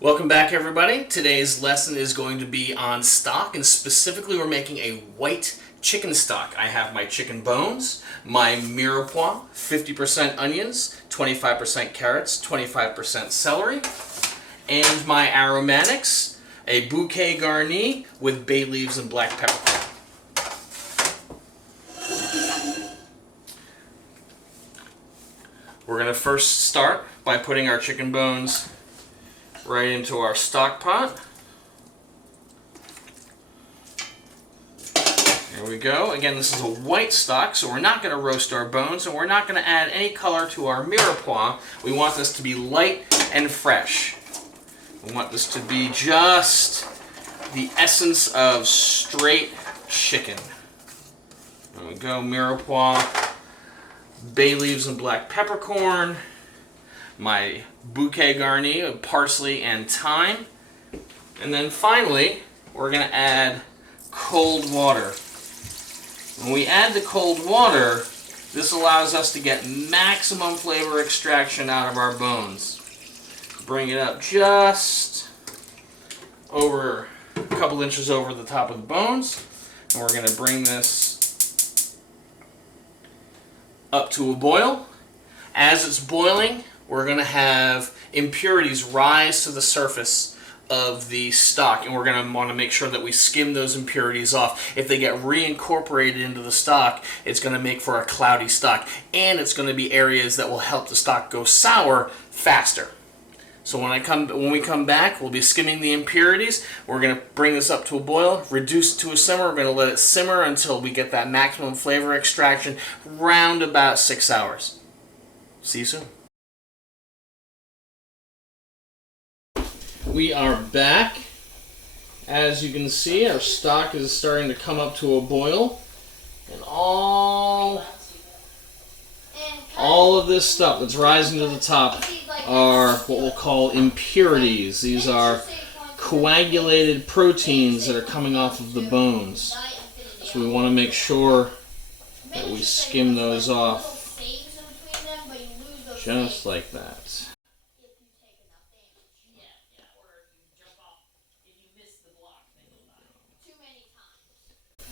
Welcome back, everybody. Today's lesson is going to be on stock, and specifically we're making a white chicken stock. I have my chicken bones, my mirepoix, 50% onions, 25% carrots, 25% celery, and my aromatics, a bouquet garni with bay leaves and black peppercorn. We're going to first start by putting our chicken bones right into our stock pot. There we go. Again, this is a white stock, so we're not going to roast our bones, and we're not going to add any color to our mirepoix. We want this to be light and fresh. We want this to be just the essence of straight chicken. There we go. Mirepoix, bay leaves and black peppercorn, my bouquet garni of parsley and thyme, and then finally we're going to add cold water. When we add the cold water, this allows us to get maximum flavor extraction out of our bones. Bring it up just over a couple inches over the top of the bones, and we're going to bring this up to a boil. As it's boiling, we're going to have impurities rise to the surface of the stock, and we're going to want to make sure that we skim those impurities off. If they get reincorporated into the stock, it's going to make for a cloudy stock, and it's going to be areas that will help the stock go sour faster. So when we come back, we'll be skimming the impurities. We're going to bring this up to a boil, reduce it to a simmer. We're going to let it simmer until we get that maximum flavor extraction, round about 6 hours. See you soon. We are back. As you can see, our stock is starting to come up to a boil, and all of this stuff that's rising to the top are what we'll call impurities. These are coagulated proteins that are coming off of the bones. So we want to make sure that we skim those off just like that.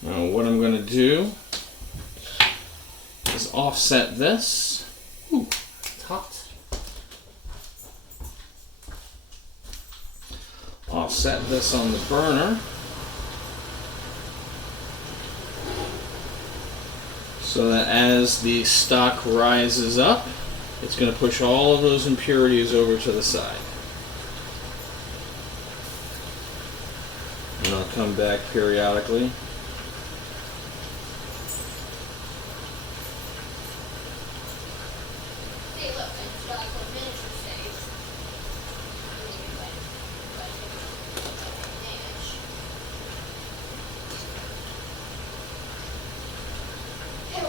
Now what I'm going to do is offset this. Ooh, it's hot. Offset this on the burner so that as the stock rises up, it's going to push all of those impurities over to the side. And I'll come back periodically.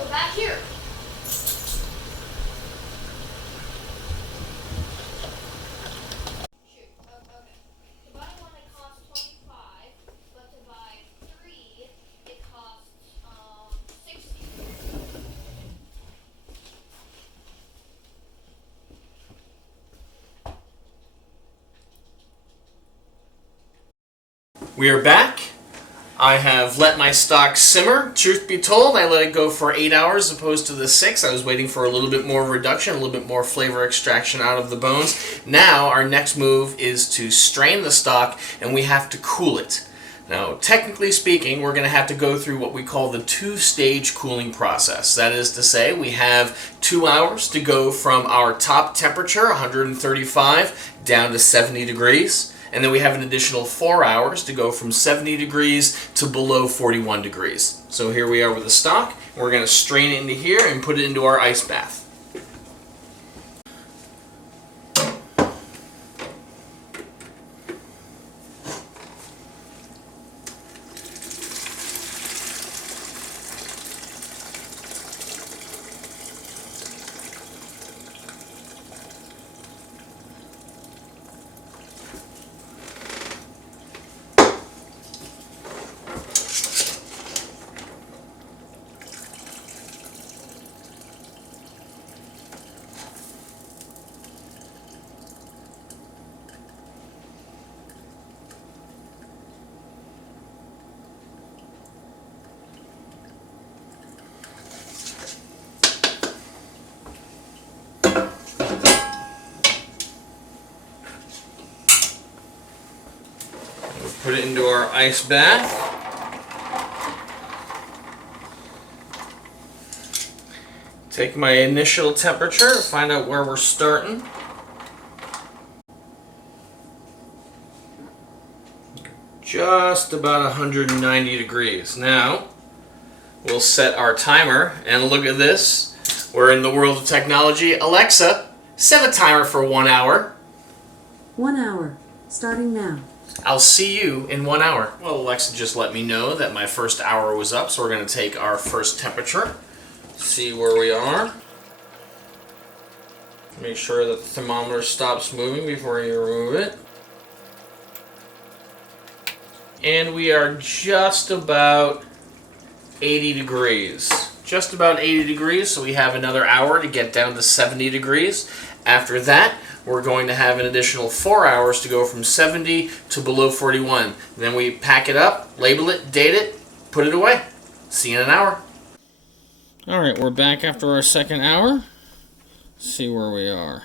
Back here. Shoot. Oh, okay. To buy one it costs 25, but to buy 3 it costs 60. We are back. I have let my stock simmer. Truth be told, I let it go for 8 hours as opposed to the 6. I was waiting for a little bit more reduction, a little bit more flavor extraction out of the bones. Now, our next move is to strain the stock, and we have to cool it. Now, technically speaking, we're going to have to go through what we call the 2-stage cooling process. That is to say, we have 2 hours to go from our top temperature, 135, down to 70 degrees. And then we have an additional 4 hours to go from 70 degrees to below 41 degrees. So here we are with the stock. We're going to strain it into here and put it into our ice bath. Put it into our ice bath. Take my initial temperature, find out where we're starting. Just about 190 degrees. Now, we'll set our timer, and look at this. We're in the world of technology. Alexa, set a timer for 1 hour. 1 hour, starting now. I'll see you in 1 hour. Well, Alexa just let me know that my first hour was up, so we're going to take our first temperature, see where we are. Make sure that the thermometer stops moving before you remove it. And we are just about 80 degrees. Just about 80 degrees, so we have another hour to get down to 70 degrees. After that, we're going to have an additional 4 hours to go from 70 to below 41. Then we pack it up, label it, date it, put it away. See you in an hour. Alright, we're back after our second hour. Let's see where we are.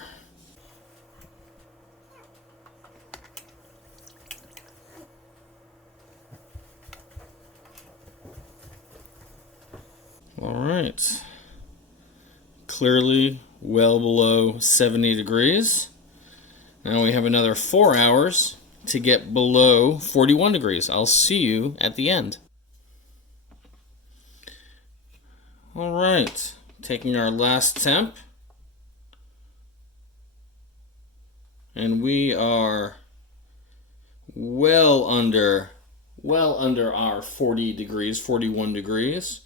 Alright. Clearly well below 70 degrees. Now we have another 4 hours to get below 41 degrees. I'll see you at the end. Alright, taking our last temp. And we are well under our 40 degrees, 41 degrees.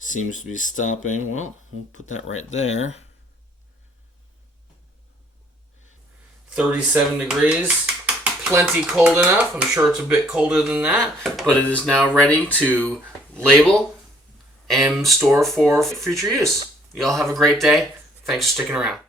Seems to be stopping. Well, we'll put that right there. 37 degrees. Plenty cold enough. I'm sure it's a bit colder than that, but it is now ready to label and store for future use. You all have a great day. Thanks for sticking around.